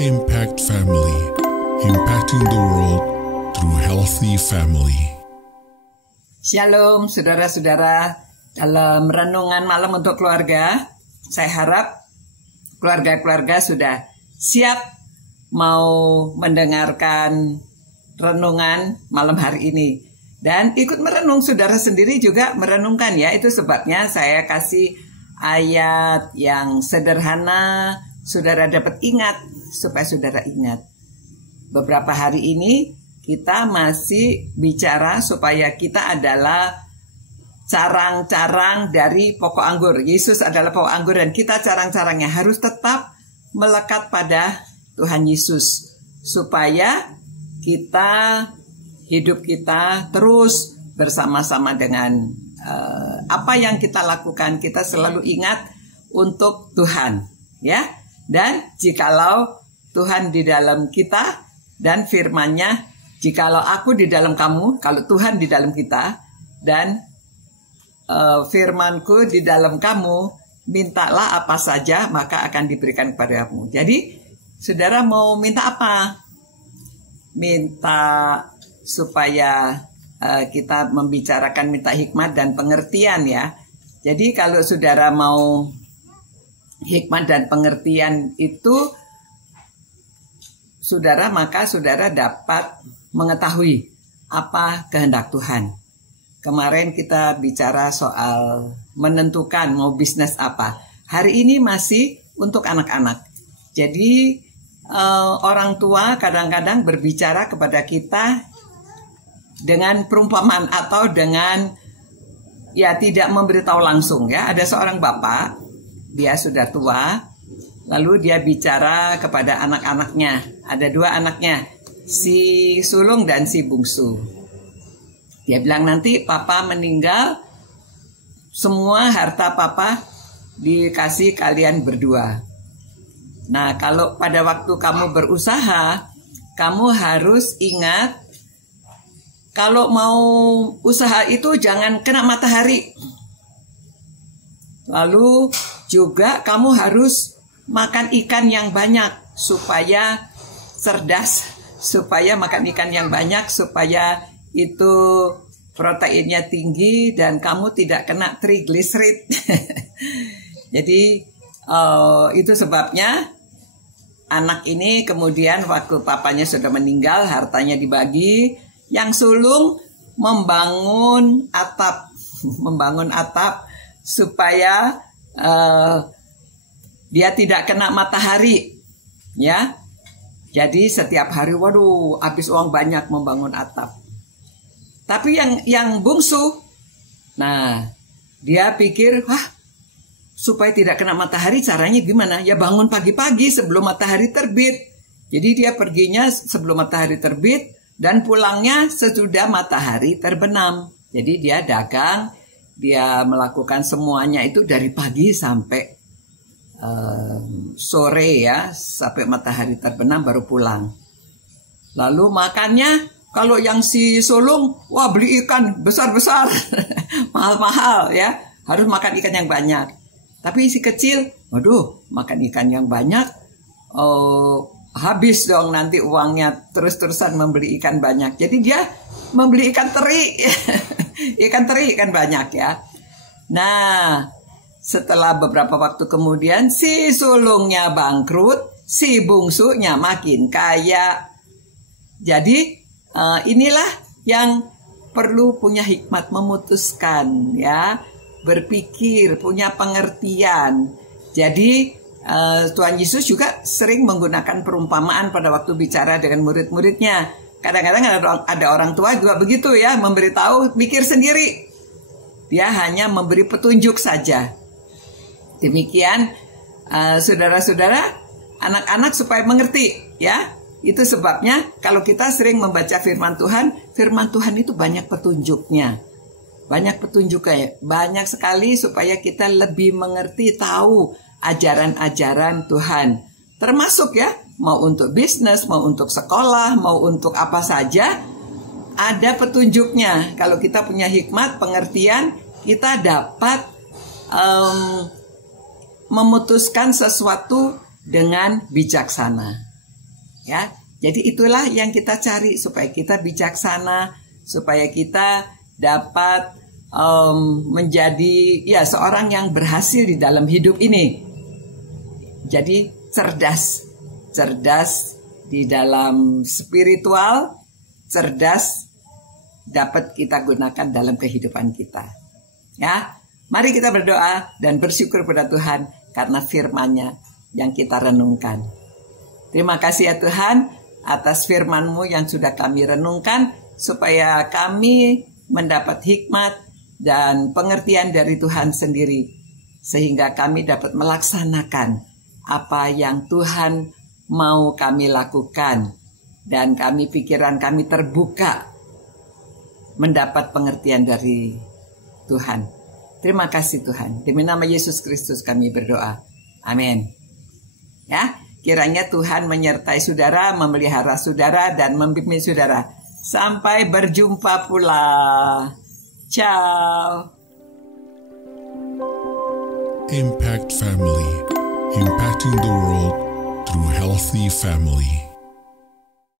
Impact Family, impacting the world through healthy family. Shalom saudara-saudara, dalam renungan malam untuk keluarga, saya harap keluarga-keluarga sudah siap mau mendengarkan renungan malam hari ini. Dan ikut merenung, saudara sendiri juga merenungkan ya. Itu sebabnya saya kasih ayat yang sederhana, saudara dapat ingat, supaya saudara ingat. Beberapa hari ini kita masih bicara supaya kita adalah carang-carang dari pokok anggur. Yesus adalah pokok anggur dan kita carang-carangnya harus tetap melekat pada Tuhan Yesus. Supaya kita, hidup kita terus bersama-sama dengan apa yang kita lakukan. Kita selalu ingat untuk Tuhan, ya. Dan jikalau Tuhan di dalam kita dan firman-Nya, jikalau aku di dalam kamu, kalau Tuhan di dalam kita dan firman-Ku di dalam kamu, mintalah apa saja maka akan diberikan kepadamu. Jadi saudara mau minta apa? Minta supaya kita membicarakan, minta hikmat dan pengertian ya. Jadi kalau saudara mau hikmat dan pengertian itu saudara, maka saudara dapat mengetahui apa kehendak Tuhan. Kemarin kita bicara soal menentukan mau bisnis apa. Hari ini masih untuk anak-anak. Jadi orang tua kadang-kadang berbicara kepada kita dengan perumpamaan atau dengan ya tidak memberitahu langsung ya. Ada seorang bapak, dia sudah tua, lalu dia bicara kepada anak-anaknya. Ada dua anaknya, si sulung dan si bungsu. Dia bilang, nanti papa meninggal, semua harta papa dikasih kalian berdua. Nah, kalau pada waktu kamu berusaha, kamu harus ingat, kalau mau usaha itu jangan kena matahari. Lalu juga kamu harus makan ikan yang banyak supaya cerdas, supaya makan ikan yang banyak supaya itu proteinnya tinggi dan kamu tidak kena trigliserid. Jadi itu sebabnya anak ini kemudian waktu papanya sudah meninggal, hartanya dibagi, yang sulung membangun atap, supaya dia tidak kena matahari, ya. Jadi setiap hari, waduh, habis uang banyak membangun atap. Tapi yang bungsu, nah dia pikir, supaya tidak kena matahari caranya gimana? Ya bangun pagi-pagi sebelum matahari terbit. Jadi dia perginya sebelum matahari terbit dan pulangnya sesudah matahari terbenam. Jadi dia dagang, dia melakukan semuanya itu dari pagi sampai sore ya, sampai matahari terbenam baru pulang. Lalu makannya, kalau yang si sulung, wah beli ikan besar-besar, mahal-mahal ya, harus makan ikan yang banyak. Tapi si kecil, waduh, makan ikan yang banyak, habis dong nanti uangnya, terus-terusan membeli ikan banyak. Jadi dia membeli ikan teri, ikan banyak ya. Nah, setelah beberapa waktu kemudian si sulungnya bangkrut, si bungsunya makin kaya. Jadi inilah yang perlu punya hikmat memutuskan ya, berpikir, punya pengertian. Jadi Tuhan Yesus juga sering menggunakan perumpamaan pada waktu bicara dengan murid-muridnya. Kadang-kadang ada orang tua juga begitu ya, memberitahu, mikir sendiri. Dia hanya memberi petunjuk saja. Demikian saudara-saudara, anak-anak supaya mengerti ya. Itu sebabnya kalau kita sering membaca firman Tuhan itu banyak petunjuknya. Banyak petunjuknya, banyak sekali supaya kita lebih mengerti, tahu ajaran-ajaran Tuhan. Termasuk ya, mau untuk bisnis, mau untuk sekolah, mau untuk apa saja, ada petunjuknya. Kalau kita punya hikmat, pengertian, kita dapat memutuskan sesuatu dengan bijaksana. Ya, jadi itulah yang kita cari supaya kita bijaksana, supaya kita dapat menjadi seorang yang berhasil di dalam hidup ini. Jadi cerdas di dalam spiritual, cerdas dapat kita gunakan dalam kehidupan kita. Ya, mari kita berdoa dan bersyukur pada Tuhan karena firman-Nya yang kita renungkan. Terima kasih ya Tuhan atas firman-Mu yang sudah kami renungkan, supaya kami mendapat hikmat dan pengertian dari Tuhan sendiri, sehingga kami dapat melaksanakan apa yang Tuhan mau kami lakukan, dan pikiran kami terbuka mendapat pengertian dari Tuhan. Terima kasih Tuhan. Demi nama Yesus Kristus kami berdoa. Amin. Ya, kiranya Tuhan menyertai saudara, memelihara saudara, dan membimbing saudara. Sampai berjumpa pula. Ciao. Impact Family, impacting the world through healthy family.